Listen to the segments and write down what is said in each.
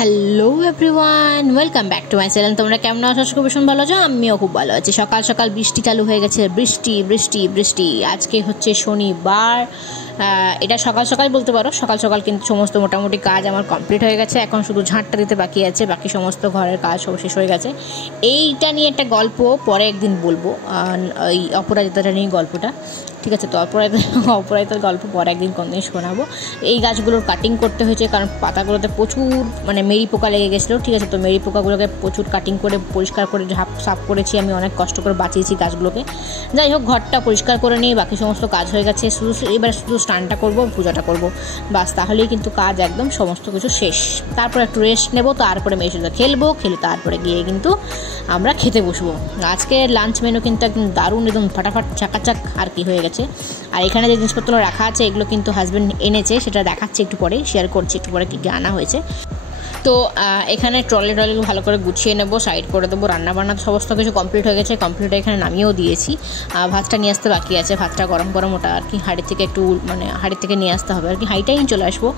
Hello everyone, welcome back to my channel. তোমরা কেমন আছো? আশা করি ভীষণ ভালো আছো। আমিও খুব ভালো আছি। সকাল সকাল বৃষ্টি চালু হয়ে গেছে। বৃষ্টি বৃষ্টি বৃষ্টি। আজকে হচ্ছে শনিবার। এটা সকাল সকাল বলতে পারো। সকাল সকাল কিন্তু সমস্ত মোটামুটি কাজ আমার কমপ্লিট হয়ে গেছে। এখন শুধু ঝাঁটটা দিতে বাকি আছে, বাকি সমস্ত ঘরের কাজ সব শেষ হয়ে গেছে। এইটা নিয়ে একটা গল্প পরে একদিন বলবো, এই অপরাজিতাটা নিয়ে গল্পটা, ঠিক আছে? তো অপরাজিতার গল্প পরে একদিন কোনদিন শোনাবো। এই গাছগুলোর কাটিং করতে হয়েছে, কারণ পাতাগুলোতে প্রচুর মেরি পোকা লেগে গেছিলো, ঠিক আছে? তো মেরি পোকাগুলোকে প্রচুর কাটিং করে পরিষ্কার করে সাফ করেছি আমি, অনেক কষ্ট করে বাঁচিয়েছি গাছগুলোকে। যাই হোক, ঘরটা পরিষ্কার করে নিয়ে বাকি সমস্ত কাজ হয়ে গেছে। এবার শুধু স্নানটা করবো, পূজাটা করবো, বাস। তাহলেই কিন্তু কাজ একদম সমস্ত কিছু শেষ। তারপর একটু রেস্ট নেবো, তারপরে মেয়ের সাথে খেলে তারপরে গিয়ে কিন্তু আমরা খেতে বসবো। আজকে লাঞ্চ মেনু কিন্তু একদম দারুণ, একদম ফাটাফাট চাকাচাক আর কি হয়ে গেছে। আর এখানে যে জিনিসপত্র রাখা আছে এগুলো কিন্তু হাজব্যান্ড এনেছে, সেটা দেখাচ্ছে একটু পরে, শেয়ার করছি একটু পরে কী কী আনা হয়েছে। তো এখানে ট্রলি ভালো করে গুছিয়ে নেবো, সাইড করে দেবো। রান্নাবান্না সমস্ত কিছু কমপ্লিট হয়ে গেছে, কমপ্লিট এখানে নামিয়েও দিয়েছি। ভাতটা নিয়ে আসতে বাকি আছে, ভাতটা গরম গরম ওটা আর কি হাঁড়ি থেকে একটু হাঁড়ি থেকে নিয়ে আসতে হবে আর কি, হাঁড়িটাই চলে আসবো।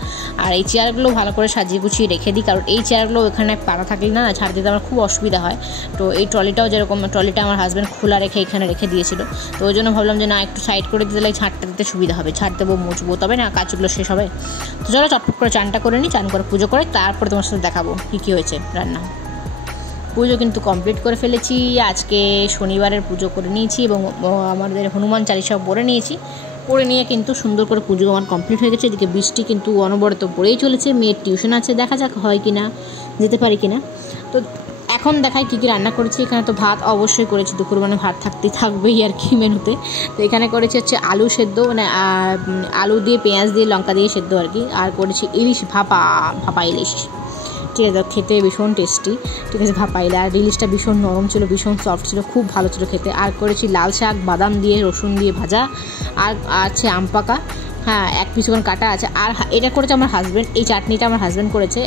আর এই চেয়ারগুলো ভালো করে সাজিয়ে গুছিয়ে রেখে দিই, কারণ এই চেয়ারগুলো এখানে পাড়া থাকলে না ছাড় দিতে আমার খুব অসুবিধা হয়। তো এই ট্রলিটাও যেরকম, ট্রলিটা আমার হাজব্যান্ড খোলা রেখে এখানে রেখে দিয়েছিল, তো ওই জন্য ভাবলাম যে না, একটু সাইড করে দিতে লাগে, ঝাঁটটা দিতে সুবিধা হবে, ঝাড় দেবো, মুছবো, তবে না কাজগুলো শেষ হবে। তো চলো চটপট করে চানটা করে নিই, চান করে পুজো করে তারপরে তোমার সাথে দেখাবো কী কী হয়েছে রান্না। পুজো কিন্তু কমপ্লিট করে ফেলেছি। আজকে শনিবারের পুজো করে নিয়েছি এবং আমাদের হনুমান চালিসাও পড়ে নিয়েছি। পড়ে নিয়ে কিন্তু সুন্দর করে পুজো আমার কমপ্লিট হয়ে গেছে। এদিকে বৃষ্টি কিন্তু অনবরত পড়েই চলেছে। মেয়ের টিউশন আছে, দেখা যাক হয় কি না, যেতে পারি কি না। তো এখন দেখাই কী কী রান্না করেছি। এখানে তো ভাত অবশ্যই করেছি, দুপুরবেলা ভাত থাকবেই আর কি মেনুতে। তো এখানে করেছি হচ্ছে আলু সেদ্ধ, আলু দিয়ে পেঁয়াজ দিয়ে লঙ্কা দিয়ে সেদ্ধ আর কি। আর করেছি ইলিশ ভাপা ইলিশ, ঠিক আছে? খেতে ভীষণ টেস্টি, ঠিক আছে? ভাপা ইলিশ। আর ইলিশটা ভীষণ নরম ছিল, ভীষণ সফট ছিল, খুব ভালো ছিল খেতে। আর করেছি লাল শাক, বাদাম দিয়ে রসুন দিয়ে ভাজা। আর আছে আম পাকা, হ্যাঁ, এক পিস করে কাটা আছে। আর এটা করেছে আমার হাজব্যান্ড, এই চাটনিটা আমার হাজব্যান্ড করেছে।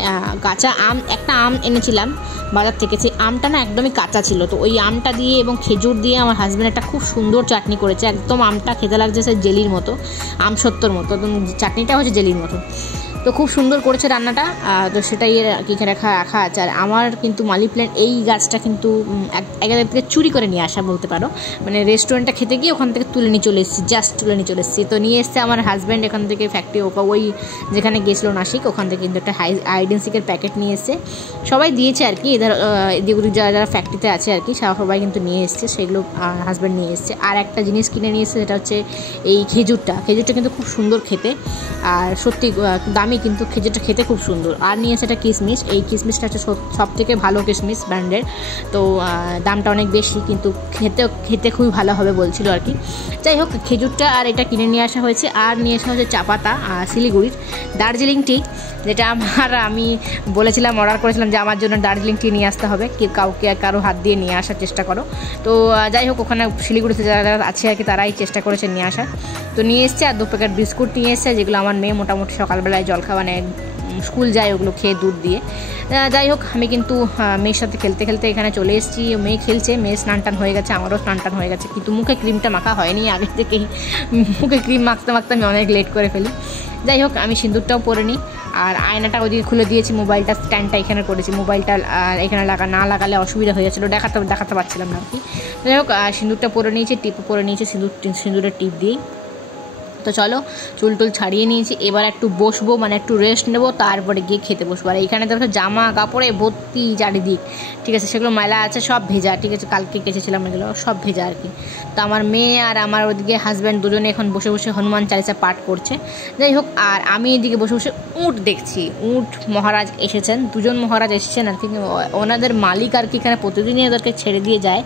কাঁচা আম, একটা আম এনেছিলাম বাজার থেকে, সেই আমটা না একদমই কাঁচা ছিল, তো ওই আমটা দিয়ে এবং খেজুর দিয়ে আমার হাজব্যান্ড একটা খুব সুন্দর চাটনি করেছে। একদম আমটা খেতে লাগছে সে জেলির মতো, আম সত্যর মতো, চাটনিটা হচ্ছে জেলির মতো। তো খুব সুন্দর করেছে রান্নাটা। তো সেটাই কি রাখা আছে। আর আমার কিন্তু মালি প্ল্যান্ট এই গাছটা কিন্তু এক জায়গা থেকে চুরি করে নিয়ে আসা বলতে পারো, রেস্টুরেন্টটা খেতে গিয়ে ওখান থেকে তুলে নিয়ে চলে এসেছি, জাস্ট তুলে নিয়ে চলে এসেছি। তো নিয়ে এসছে আমার হাজব্যান্ড এখান থেকে ফ্যাক্টরি, ওই যেখানে গেছিলো নাসিক, ওখান থেকে কিন্তু একটা হাইডেন্সিকের প্যাকেট নিয়ে এসছে। সবাই দিয়েছে আর কি, এদিক ওদিক যারা যারা ফ্যাক্টরিতে আছে আর কি, সবাই কিন্তু নিয়ে এসছে, সেগুলো হাজব্যান্ড নিয়ে এসছে। আর একটা জিনিস কিনে নিয়ে এসছে, সেটা হচ্ছে এই খেজুরটা কিন্তু খুব সুন্দর খেতে, আর সত্যি দামি, কিন্তু খেজুরটা খেতে খুব সুন্দর। আর নিয়ে এসে একটা কিশমিশ, এই কিশমিশটা হচ্ছে সব থেকে ভালো কিশমিশ ব্র্যান্ডের। তো দামটা অনেক বেশি, কিন্তু খেতে খুবই ভালো হবে বলছিল আর কি। যাই হোক, খেজুরটা আর এটা কিনে নিয়ে আসা হয়েছে। আর নিয়ে আসা হচ্ছে চা পাতা, শিলিগুড়ির দার্জিলিং টি, যেটা আমি বলেছিলাম, অর্ডার করেছিলাম যে আমার জন্য দার্জিলিং টি নিয়ে আসতে হবে, কারো হাত দিয়ে নিয়ে আসার চেষ্টা করো। তো যাই হোক, ওখানে শিলিগুড়িতে যারা যারা আছে আর কি, তারাই চেষ্টা করেছে নিয়ে আসার। তো নিয়ে এসছে। আর 2 প্যাকেট বিস্কুট নিয়ে এসছে, যেগুলো আমার মেয়ে মোটামুটি সকালবেলায় জলখাবার স্কুল যায় ওগুলো খেয়ে দুধ দিয়ে। যাই হোক, আমি কিন্তু মেয়ের সাথে খেলতে খেলতে এখানে চলে এসেছি। মেয়ে খেলছে, মেয়ে স্নান টান হয়ে গেছে, আমারও স্নান টান হয়ে গেছে, কিন্তু মুখে ক্রিমটা মাখা হয়নি আগে থেকেই। মুখে ক্রিম মাখতে আমি অনেক লেট করে ফেলি। যাই হোক, আমি সিঁদুরটাও পরে নিই। আর আয়নাটা ওদিকে খুলে দিয়েছি, মোবাইলটা স্ট্যান্ডটা এখানে করেছি, মোবাইলটা এখানে না লাগালে অসুবিধা হয়ে যাচ্ছিলো, দেখাতে পারছিলাম না আর কি। যাই হোক, সিঁদুরটা পরে নিয়েছি, টিপও পরে নিয়েছি, সিঁদুরের টিপ দিয়েই। তো চলো, চুল ছাড়িয়ে নিয়েছি, এবার একটু বসবো, একটু রেস্ট নেবো, তারপরে গিয়ে খেতে বসবো। আর এইখানে তো জামা কাপড়ে ভর্তি চারিদিক, ঠিক আছে? সেগুলো মেলা আছে, সব ভেজা, ঠিক আছে? কালকে কেচেছিলাম, এগুলো সব ভেজা আর কি। তো আমার মেয়ে আর আমার ওদিকে হাজব্যান্ড দুজনে এখন বসে বসে হনুমান চালিসা পাঠ করছে। যাই হোক, আর আমি এদিকে বসে বসে উট দেখছি। উট মহারাজ এসেছেন, 2জন মহারাজ এসেছেন আর কি। ওনাদের মালিক আর কি এখানে প্রতিদিনই ওদেরকে ছেড়ে দিয়ে যায়,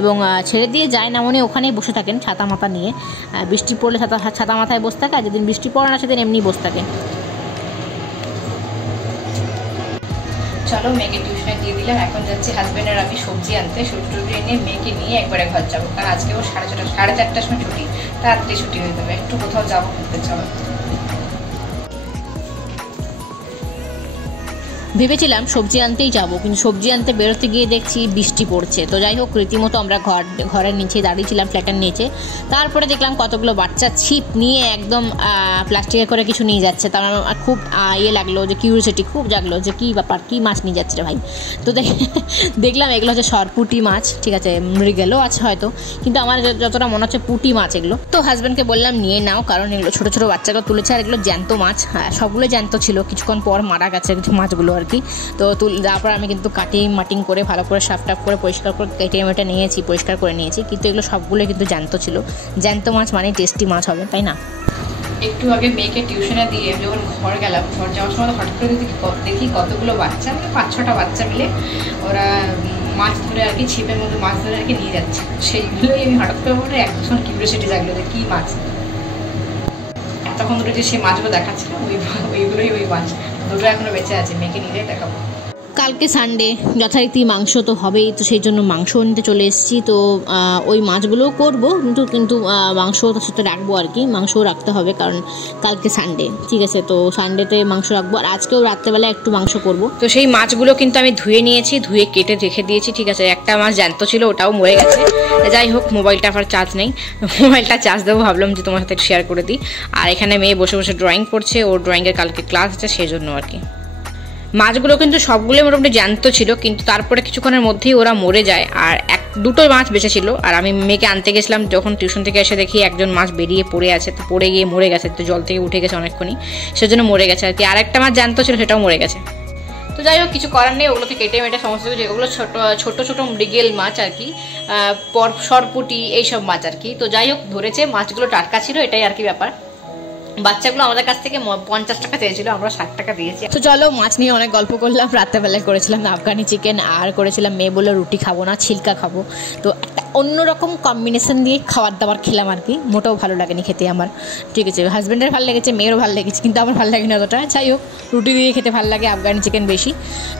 এবং ছেড়ে দিয়ে যায় না ওখানেই বসে থাকেন ছাতা মাথা নিয়ে। বৃষ্টি পড়লে ছাতা মাথায় বসে থাকে, আর যেদিন বৃষ্টি পড়ে না সেদিন এমনি বসে থাকে। চলো, মেয়েকে টিউশনে দিয়ে দিলাম, এখন যাচ্ছি হাজব্যান্ড আর আমি সবজি আনতে। সবজি এনে মেয়েকে নিয়ে একবারে ঘর যাবো, কারণ আজকে ও 4:30টার সময় ছুটি, তাড়াতাড়ি ছুটি হয়ে যাবে। একটু কোথাও যাবো ঘুরতে, চলো। ভেবেছিলাম সবজি আনতেই যাবো, কিন্তু সবজি আনতে বেরোতে গিয়ে দেখছি বৃষ্টি পড়ছে। তো যাই হোক, রীতিমতো আমরা ঘরের নিচে দাঁড়িয়েছিলাম, ফ্ল্যাটের নিচে। তারপরে দেখলাম কতগুলো বাচ্চা ছিপ নিয়ে একদম প্লাস্টিকের করে কিছু নিয়ে যাচ্ছে। তার খুব ইয়ে লাগলো, যে কিউরিওসিটি খুব জাগলো যে কী ব্যাপার, কী মাছ নিয়ে যাচ্ছে রে ভাই। তো দেখলাম এগুলো হচ্ছে সরপুঁটি মাছ, ঠিক আছে, মৃগেলও আছে হয়তো, কিন্তু আমার যতটা মনে হচ্ছে পুঁটি মাছ এগুলো। তো হাজব্যান্ডকে বললাম নিয়ে নাও, কারণ এগুলো ছোটো ছোটো বাচ্চাগুলো তুলেছে, আর এগুলো জ্যান্ত মাছ। হ্যাঁ, সবগুলো জ্যান্ত ছিল, কিছুক্ষণ পর মারা গেছে মাছগুলো আর কি। তো তারপর আমি কিন্তু মাটিং করে ভালো করে সাফ টাফ করে পরিষ্কার করে কেটে মেটে নিয়েছি, পরিষ্কার করে নিয়েছি। কিন্তু এগুলো সবগুলো কিন্তু জ্যান্ত ছিল। জ্যান্ত মাছ মানে টেস্টি মাছ হবে, তাই না? একটু আগে মেয়েকে টিউশনে দিয়ে যখন ঘর গেলাম, ঘর যাওয়ার সময় হঠাৎ করে দেখি কতগুলো বাচ্চা, মানে 5-6টা বাচ্চা মিলে ওরা মাছ ধরে আর কি, ছিপের মধ্যে মাছ ধরে আর কি নিয়ে যাচ্ছে। সেইগুলোই আমি হঠাৎ করে মনে একদম কিউরিওসিটি জাগলো যে কী মাছ। তখন ধরে যে সেই মাছগুলো দেখাচ্ছিল ওইগুলোই ওই মাছ, দুটো এখনো বেঁচে আছে, মেয়েকে নিয়ে দেখাবো। কালকে সানডে, যথারীতি মাংস তো হবেই, তো সেই জন্য মাংস নিতে চলে এসেছি। তো ওই মাছগুলোও করবো, কিন্তু মাংসও তার সাথে রাখবো আর কি, মাংসও রাখতে হবে কারণ কালকে সানডে, ঠিক আছে। তো সানডেতে মাংস রাখবো, আর আজকেও রাত্রেবেলা একটু মাংস করবো। তো সেই মাছগুলো কিন্তু আমি ধুয়ে নিয়েছি, ধুয়ে কেটে রেখে দিয়েছি, ঠিক আছে। একটা মাছ জ্যান্ত ছিল, ওটাও মরে গেছে। যাই হোক, মোবাইলটা আবার চার্জ নেই, মোবাইলটা চার্জ দেবো, ভাবলাম যে তোমার সাথে শেয়ার করে দিই। আর এখানে মেয়ে বসে বসে ড্রয়িং করছে, ওর ড্রয়িংয়ের কালকে ক্লাস আছে, সেই জন্য আর কি। মাছগুলো কিন্তু সবগুলোই মোটামুটি জ্যান্ত ছিল, কিন্তু তারপরে কিছুক্ষণের মধ্যেই ওরা মরে যায়। আর দুটো মাছ বেঁচে ছিল, আর আমি মেয়েকে আনতে গেছিলাম, যখন টিউশন থেকে এসে দেখি একজন মাছ বেরিয়ে পড়ে আছে, তো পড়ে গিয়ে মরে গেছে, তো জল থেকে উঠে গেছে অনেকক্ষণই, সেজন্য মরে গেছে আর কি। আর একটা মাছ জ্যান্ত ছিল, সেটাও মরে গেছে। তো যাই হোক, কিছু করার নেই, ওগুলোকে কেটে মেটে সমস্ত কিছু, ওগুলো ছোট ছোট মৃগেল মাছ আর কি, সরপুঁটি এইসব মাছ আর কি। তো যাই হোক, ধরেছে, মাছগুলো টাটকা ছিল, এটাই আর কি ব্যাপার। বাচ্চাগুলো আমাদের কাছ থেকে 50 টাকা চেয়েছিল, আমরা 60 টাকা দিয়েছি। তো চলো, মাছ নিয়ে অনেক গল্প করলাম। রাত্রেবেলায় করেছিলাম আফগানি চিকেন, আর করেছিলাম, মেয়ে বললো রুটি খাবো না, ছিলকা খাবো। তো একটা অন্যরকম কম্বিনেশন দিয়ে খাবার দাবার খেলাম আর কি, মোটেও ভালো লাগেনি খেতে আমার, ঠিক আছে। হাজব্যান্ডের ভালো লেগেছে, মেয়েরও ভালো লেগেছে, কিন্তু আমার ভালো লাগেনি অতটা। যাই হোক, রুটি দিয়ে খেতে ভালো লাগে, আফগানি চিকেন বেশি।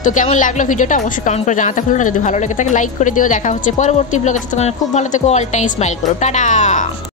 তো কেমন লাগলো ভিডিওটা অবশ্যই কমেন্ট করে জানাতে ভুলো না। যদি ভালো লেগে থাকে লাইক করে দিও। দেখা হচ্ছে পরবর্তী ব্লগে, তখন খুব ভালো থেকো, অল টাইম স্মাইল করো, টাটা।